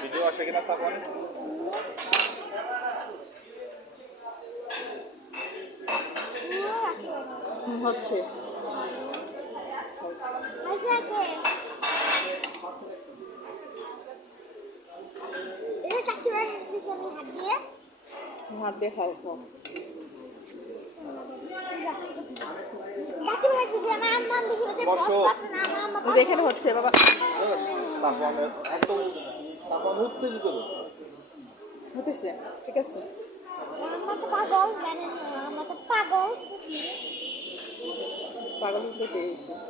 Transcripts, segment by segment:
Video আসে কিনা সাপন হচ্ছে হাত দিয়ে খাও খাও এখানে হচ্ছে বাবা সাপনের এত সাপন উত্তেজিত হতেছে ঠিক আছে পাগল হতে পেরেছিস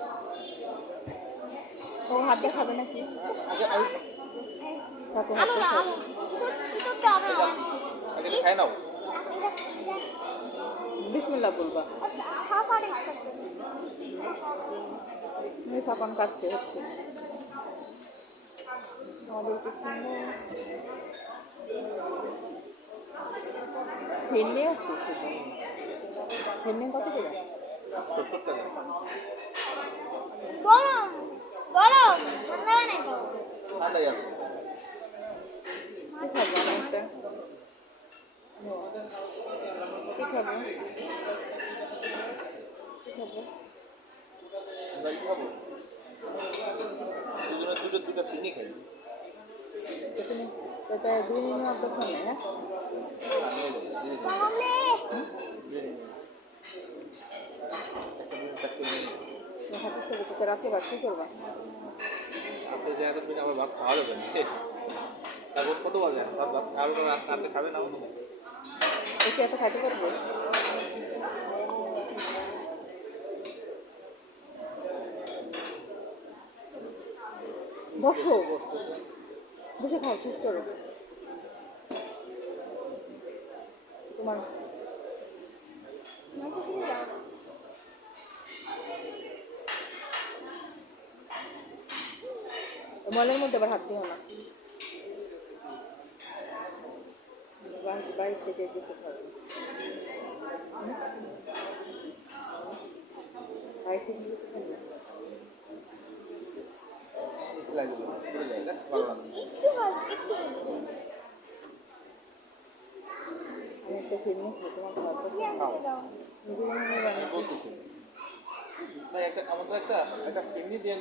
ও হাত দিয়ে খাবে নাকি থাকো হাত দিয়ে খাও খাই নাও বিসমিল্লাহ বলবা সাপান কাটছে হচ্ছে আমাদের পিছনে ফেনে আছে শুধু ফেনে কত করে 70 টাকা ঠান্ডাই আছে কি খাবো একটা কি খাবো খাবো দুজনে দুটো ফিনি খাই এখানে এটা দুই নেওয়ার দোকান হ্যাঁ রাতে ভাত কি করবা আপনি যেহেতু আমার ভাত খাওয়া যাবে না তারপর কত বাজে ভাত খাওয়াবে রাতে খাবে না একে এত খাইতে পারবো বসো বসে খাও শেষ করো তোমার মলের মধ্যে আবার হাত দিও না বাইরে থেকে কিছু খাবে বাইরে থেকে কিছু খাবে আমি একটা ফিল্ম তোমার খাওয়াতে বলতেছি ভাই একটা আমাদের একটা ফিরনি দিয়ে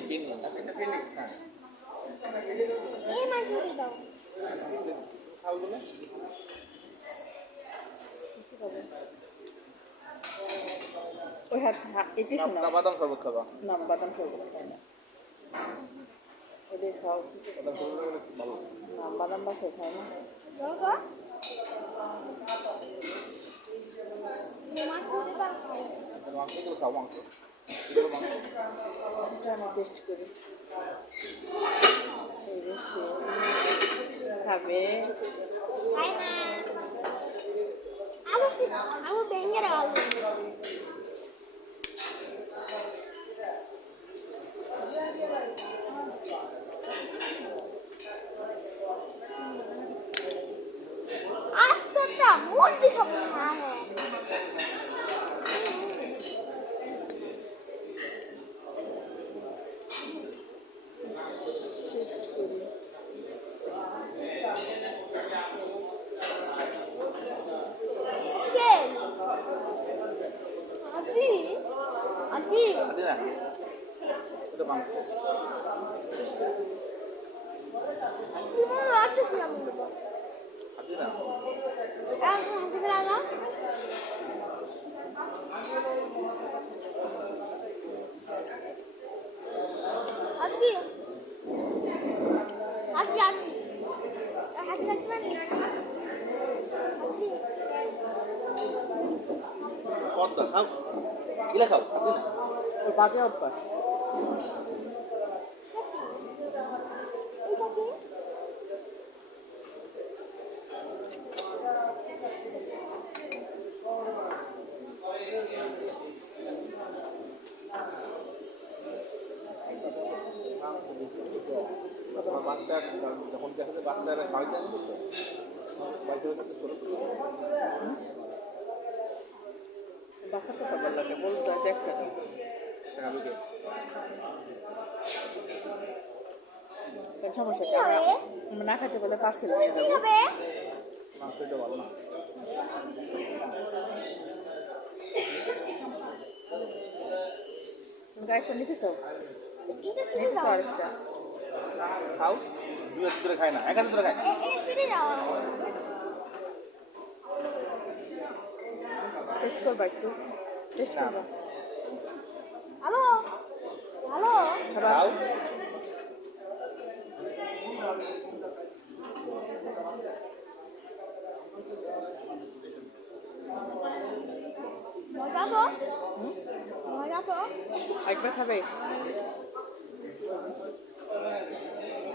ফিরনি আচ্ছা একটা ফিরনি হ্যাঁ খাও বলে ওই হাত এটি শোনা বাদাম শরবত খাবা না বাদাম শরবত খাই না ওদের খাও ভালো না বাদাম বাসায় খায় না মাংস খাও মাংস আমি টেস্ট করি খাবে খাও গিলা খাও বাজে অভ্যাস বাচ্চা যখন দেখা যায় বাচ্চারা বাড়িতে আনবে তো বাড়িতে ছোটো ছোটো বাসার কথা বললাম বলতে একটা খাবে কে? কোনো সমস্যা কি আমরা না খেতে বলে পার্সেল নিয়ে কি যাবো। হবে? মাংসটা ভালো না। তুমি একটা নিতেছো? এটা ছিঁড়ে নিতেছো দাও। আরেকটা? খাও, দুই হাত ধরে খায় না, এক হাতে ধরে খায়। এটা ছিঁড়ে দাও। টেস্ট করবা একটু? টেস্ট না। করবা? হ্যালো হ্যালো খাবা? খাও। মজা তো মজা তো একবার খাবে?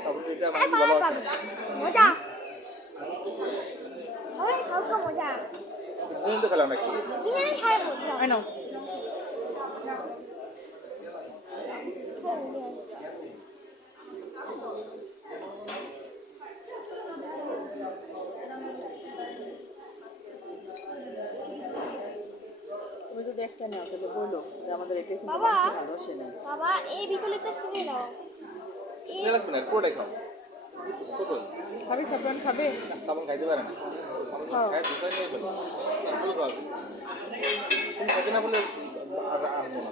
তারপর তো এটা এই আমার ভালো বাবা আছে। মজা সবাই হালকা মজা দুদিন তো খেলাম নাকি? বিরিয়ানি খাই মজা আই নাও। তুমি যদি একটা নাও তাহলে বলো যে আমাদের এটা কিন্তু বাবা। মানুষ ভালোবাসে না। বাবা এই বিকলিতে ছিঁড়ে দাও সে লাগবে না, পুরোটাই খাও। কত? খাবে সাবধান খাবে? সাবান খাইতে পারে না। খাও। খায় দুটাই নিয়ে ফেলো। ভালো খাওয়াবে। তুমি খাইতে না বলে আর আনবো না।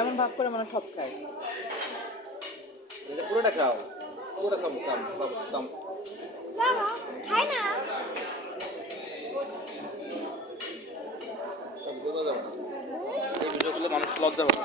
এমন ভাগ করে মানে সব খায়। এটা পুরোটা খাও। পুরোটা খাও, খাও, খাও, খাও। বাবা খাই না সব বোঝা যাবে না। এই ভিডিওগুলো মানুষ লজ্জা পাবে।